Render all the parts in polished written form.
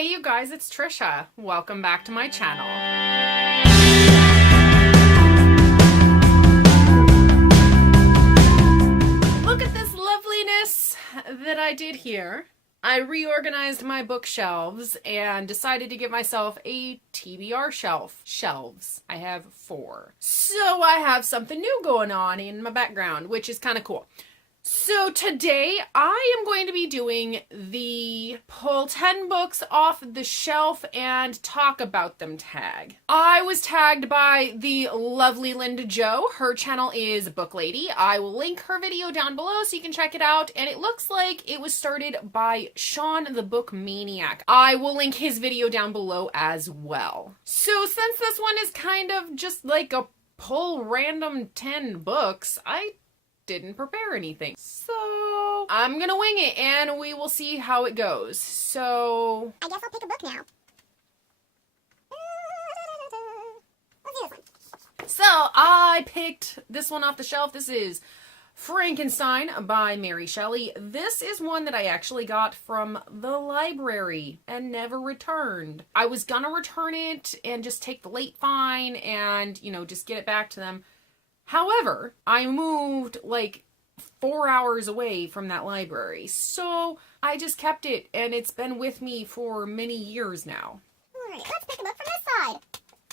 Hey you guys, it's Trisha. Welcome back to my channel. Look at this loveliness that I did here. I reorganized my bookshelves and decided to give myself a TBR shelves. I have 4. So I have something new going on in my background, which is kind of cool. So today I am going to be doing the pull 10 books off the shelf and talk about them tag. I was tagged by the lovely Linda Jo. Her channel is Book Lady. I will link her video down below so you can check it out. And it looks like it was started by Sean the Book Maniac. I will link his video down below as well. So since this one is kind of just like a pull random 10 books, I didn't prepare anything. So I'm gonna wing it and we will see how it goes. So I guess I'll pick a book now. Let's do this one. So I picked this one off the shelf. This is Frankenstein by Mary Shelley. This is one that I actually got from the library and never returned. I was gonna return it and just take the late fine and, you know, just get it back to them. However, I moved like 4 hours away from that library, so I just kept it, and it's been with me for many years now. Alright, let's pick a book from this side.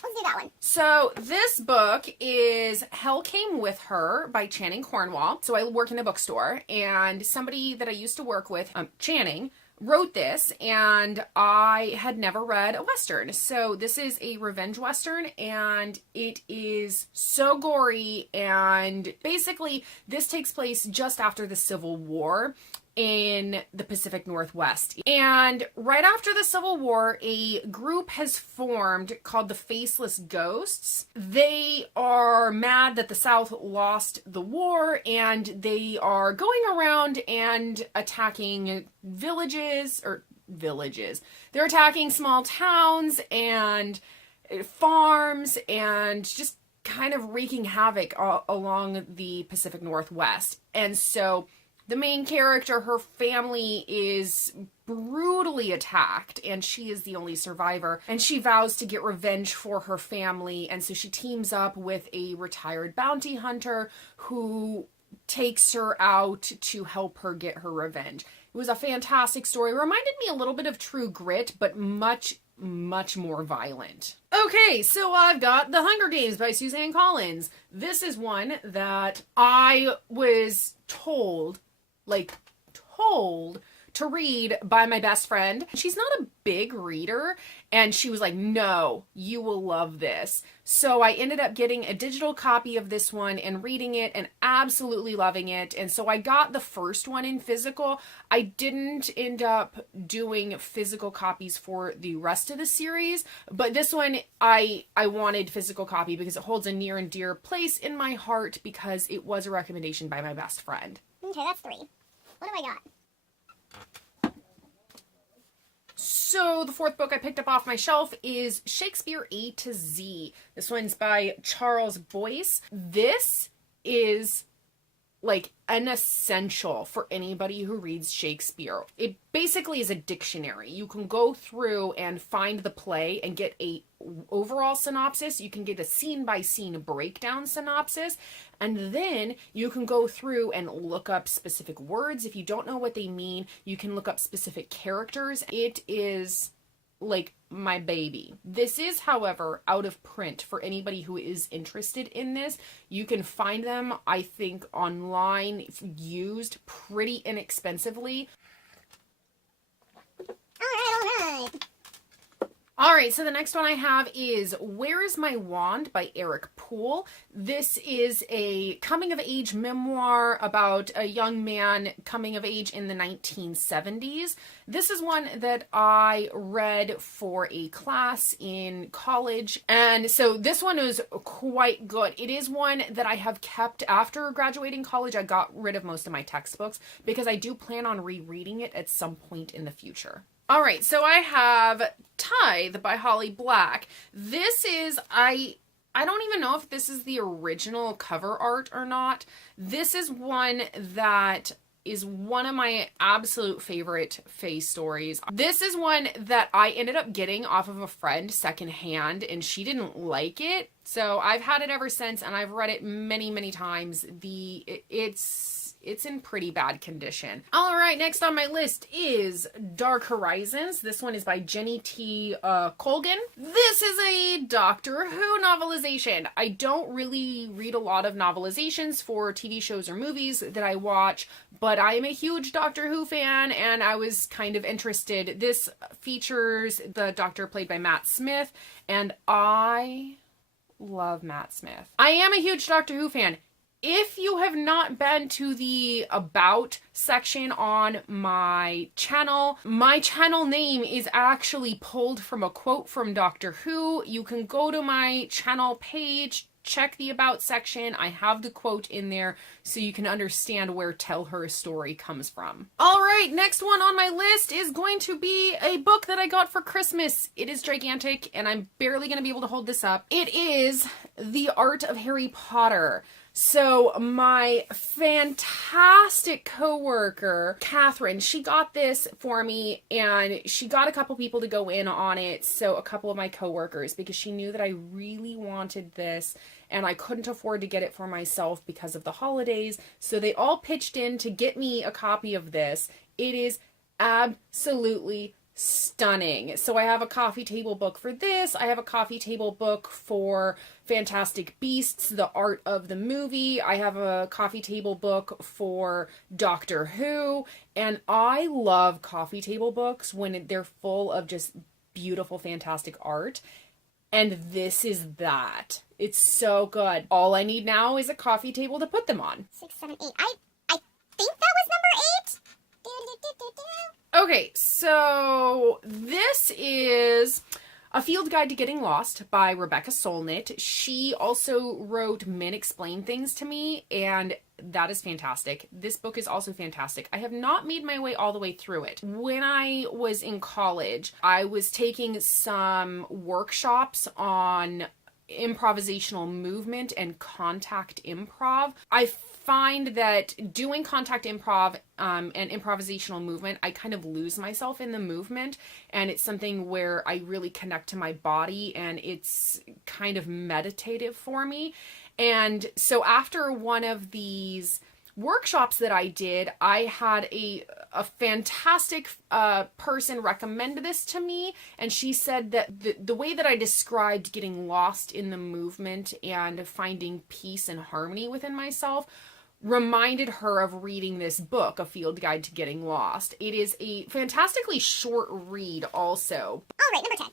Let's do that one. So this book is Hell Came With Her by Channing Cornwall. So I work in a bookstore, and somebody that I used to work with, Channing, wrote this, and I had never read a Western. So this is a revenge Western, and it is so gory, and basically this takes place just after the Civil War in the Pacific Northwest. And right after the Civil War, a group has formed called the Faceless Ghosts. They are mad that the South lost the war, and they are going around and attacking villages. They're attacking small towns and farms and just kind of wreaking havoc along the Pacific Northwest. And so the main character, her family is brutally attacked, and she is the only survivor, and she vows to get revenge for her family, and so she teams up with a retired bounty hunter who takes her out to help her get her revenge. It was a fantastic story. It reminded me a little bit of True Grit, but much more violent. Okay, so I've got The Hunger Games by Suzanne Collins. This is one that I was told to read by my best friend. She's not a big reader, and she was like, no, you will love this. So I ended up getting a digital copy of this one and reading it and absolutely loving it. And so I got the first one in physical. I didn't end up doing physical copies for the rest of the series, but this one I wanted physical copy because it holds a near and dear place in my heart because it was a recommendation by my best friend. Okay, that's 3. What do I got? So the 4th book I picked up off my shelf is Shakespeare A to Z. This one's by Charles Boyce. This is like an essential for anybody who reads Shakespeare. It basically is a dictionary. You can go through and find the play and get a overall synopsis. You can get a scene-by-scene breakdown synopsis, and then you can go through and look up specific words. If you don't know what they mean, you can look up specific characters. It is like my baby. This is, however, out of print for anybody who is interested in this. You can find them, I think, online, used pretty inexpensively. All right. Alright, so the next one I have is Where Is My Wand by Eric Poole. This is a coming-of-age memoir about a young man coming of age in the 1970s. This is one that I read for a class in college, and so this one is quite good. It is one that I have kept after graduating college. I got rid of most of my textbooks because I do plan on rereading it at some point in the future. All right, so I have Tithe by Holly Black. This is, I don't even know if this is the original cover art or not. This is one that is one of my absolute favorite Fae stories. This is one that I ended up getting off of a friend secondhand, and she didn't like it. So I've had it ever since, and I've read it many, many times. It's in pretty bad condition. All right, next on my list is Dark Horizons. This one is by Jenny T. Colgan. This is a Doctor Who novelization. I don't really read a lot of novelizations for TV shows or movies that I watch, but I am a huge Doctor Who fan, and I was kind of interested. This features the Doctor played by Matt Smith, and I love Matt Smith. I am a huge Doctor Who fan. If you have not been to the About section on my channel name is actually pulled from a quote from Doctor Who. You can go to my channel page, check the About section. I have the quote in there so you can understand where Tell Her a Story comes from. All right, next one on my list is going to be a book that I got for Christmas. It is gigantic, and I'm barely going to be able to hold this up. It is The Art of Harry Potter. So my fantastic coworker, Catherine, she got this for me, and she got a couple people to go in on it. So a couple of my coworkers, because she knew that I really wanted this and I couldn't afford to get it for myself because of the holidays. So they all pitched in to get me a copy of this. It is absolutely stunning. So I have a coffee table book for this. I have a coffee table book for Fantastic Beasts, The Art of the Movie. I have a coffee table book for Doctor Who. And I love coffee table books when they're full of just beautiful, fantastic art. And this is that. It's so good. All I need now is a coffee table to put them on. 6, 7, 8. I think that was number 8. Okay, so this is A Field Guide to Getting Lost by Rebecca Solnit. She also wrote Men Explain Things to Me, and that is fantastic. This book is also fantastic. I have not made my way all the way through it. When I was in college, I was taking some workshops on improvisational movement and contact improv. I find that doing contact improv and improvisational movement, I kind of lose myself in the movement, and it's something where I really connect to my body, and it's kind of meditative for me. And so after one of these workshops that I did, I had a fantastic person recommend this to me, and she said that the way that I described getting lost in the movement and finding peace and harmony within myself reminded her of reading this book, A Field Guide to Getting Lost. It is a fantastically short read also. All right, number 10.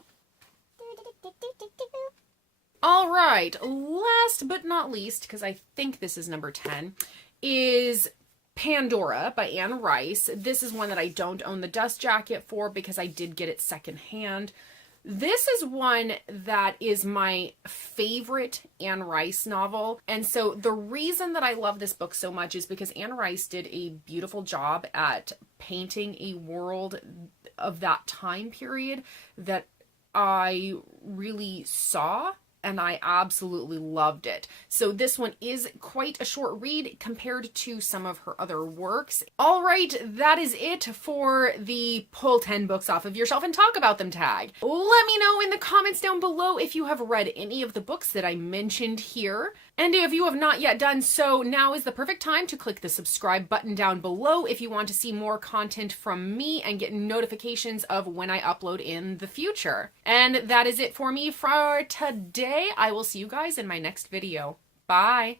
All right, last but not least, because I think this is number 10, is Pandora by Anne Rice. This is one that I don't own the dust jacket for because I did get it secondhand. This is one that is my favorite Anne Rice novel. And so the reason that I love this book so much is because Anne Rice did a beautiful job at painting a world of that time period that I really saw, and I absolutely loved it. So this one is quite a short read compared to some of her other works. All right, that is it for the pull 10 books off of your shelf and talk about them tag. Let me know in the comments down below if you have read any of the books that I mentioned here. And if you have not yet done so, now is the perfect time to click the subscribe button down below if you want to see more content from me and get notifications of when I upload in the future. And that is it for me for today. I will see you guys in my next video. Bye!